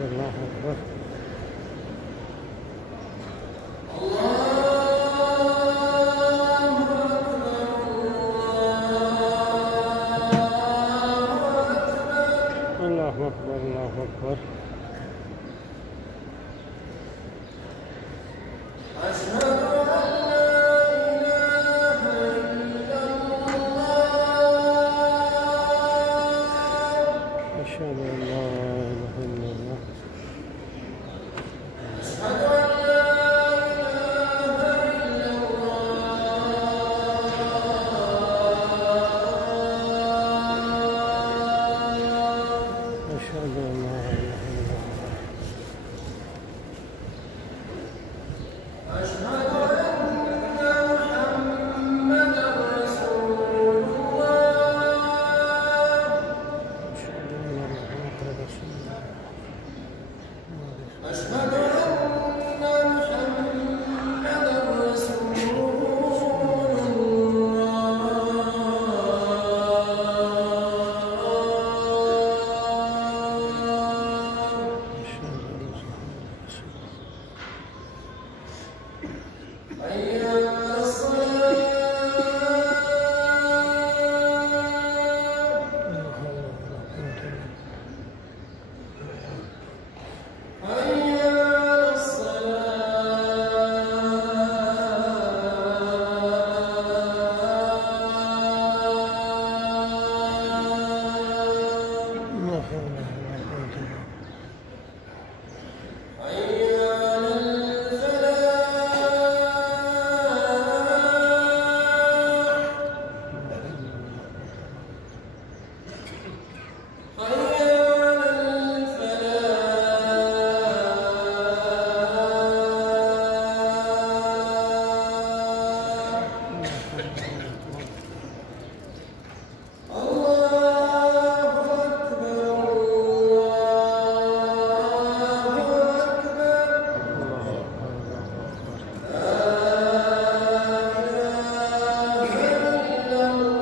الله أكبر. الله أكبر الله أكبر. أشهد أن لا إله إلا الله. أشهد أن لا إله إلا الله. أشهد أن لا إله إلا الله. أشهد أن لا إله إلا الله. أشهد أن محمدًا رسول الله. أشهد أن محمدا رسول الله. أشهد أن محمدًا رسول الله. حي على الصلاة. حي على الصلاة. حي على الفلاح. حي على الفلاح. الله أكبر الله أكبر. لا إله إلا الله.